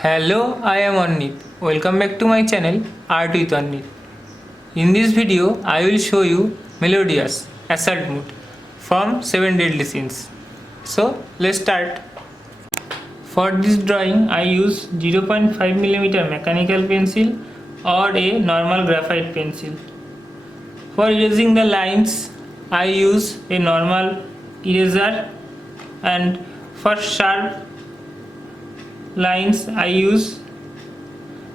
Hello, I am Anwit. Welcome back to my channel Art with Anwit. In this video, I will show you Meliodas Assault Mode from 7 Deadly Sins. So, let's start. For this drawing, I use 0.5mm mechanical pencil or a normal graphite pencil. For erasing the lines, I use a normal eraser, and for sharp lines I use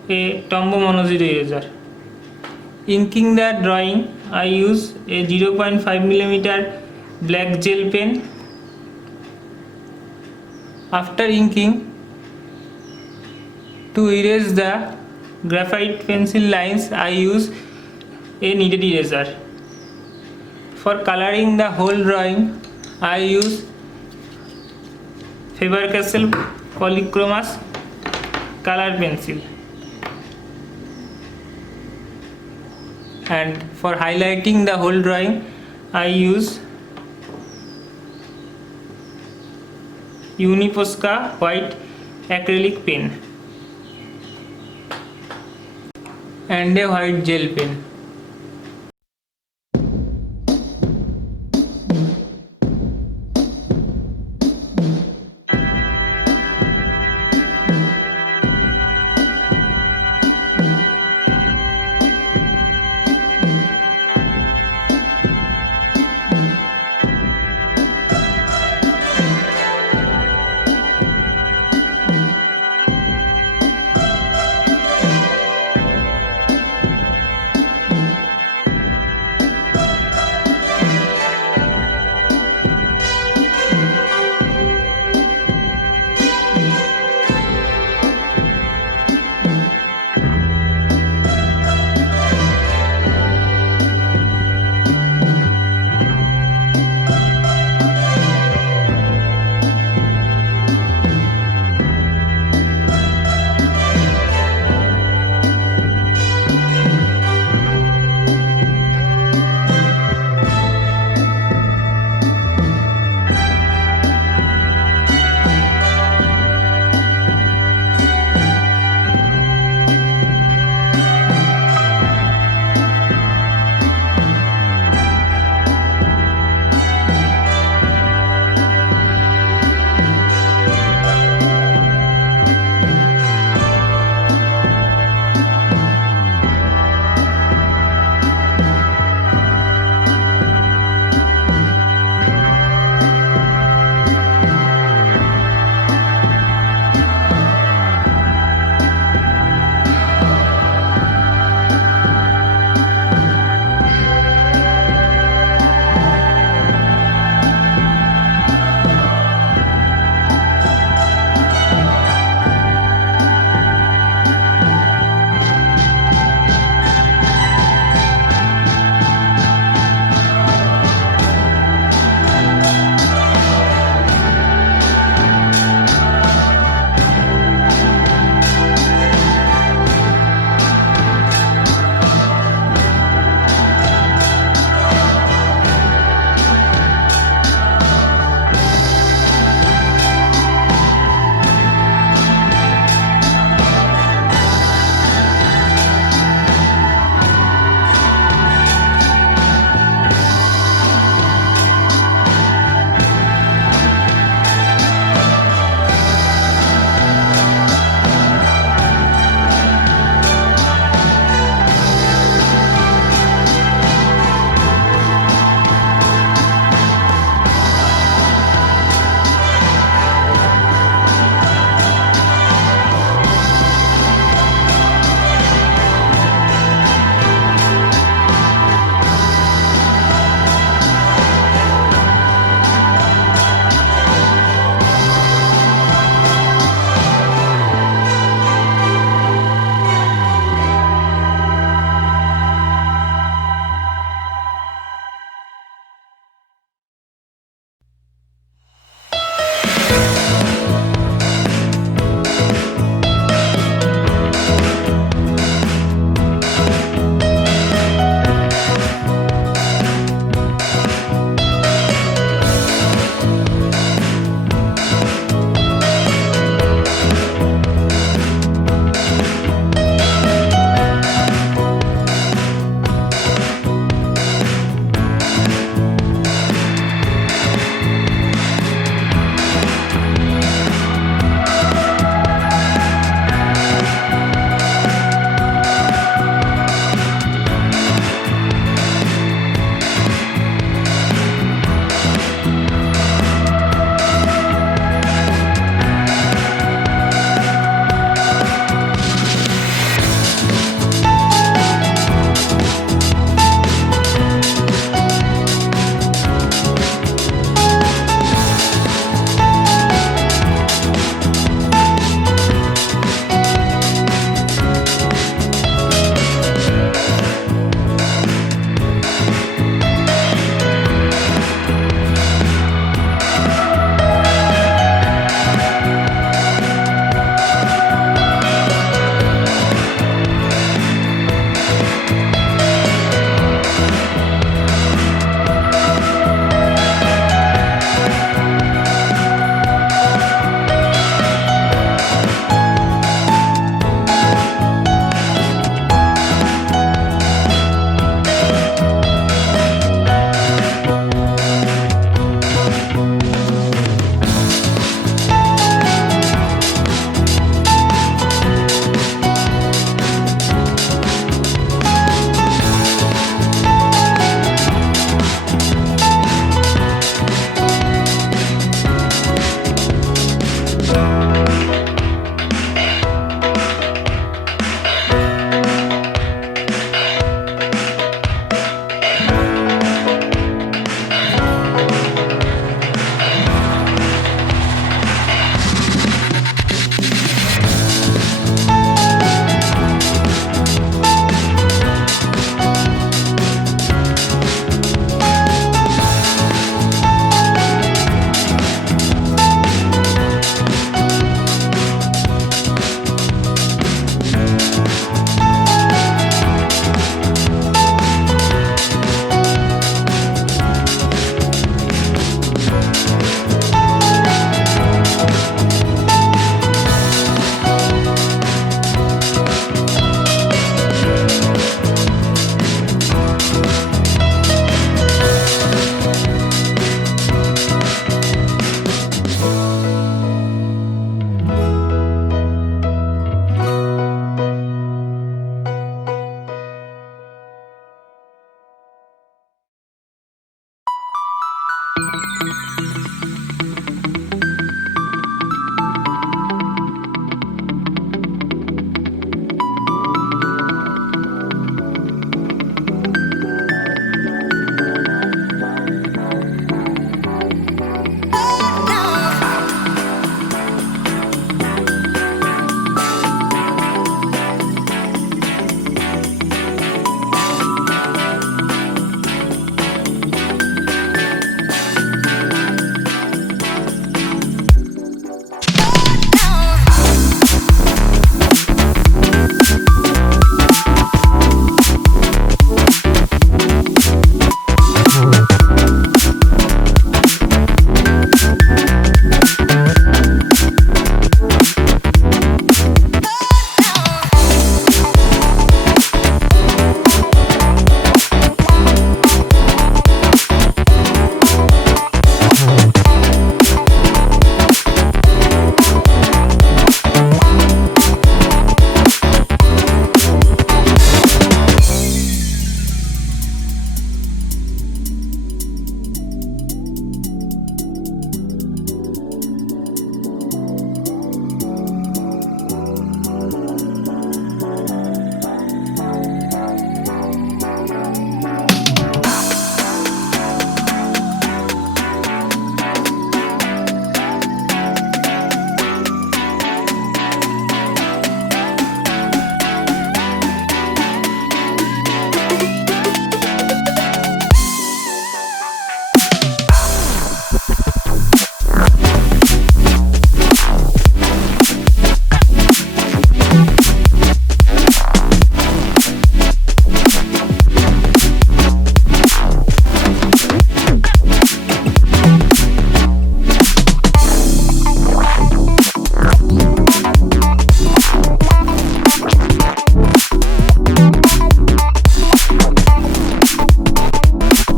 a Tombow mono-zero eraser. Inking the drawing I use a 0.5mm black gel pen. After inking, to erase the graphite pencil lines I use a kneaded eraser. For coloring the whole drawing I use Faber Castell polychromas color pencil, and for highlighting the whole drawing I use Uni Posca white acrylic pen and a white gel pen.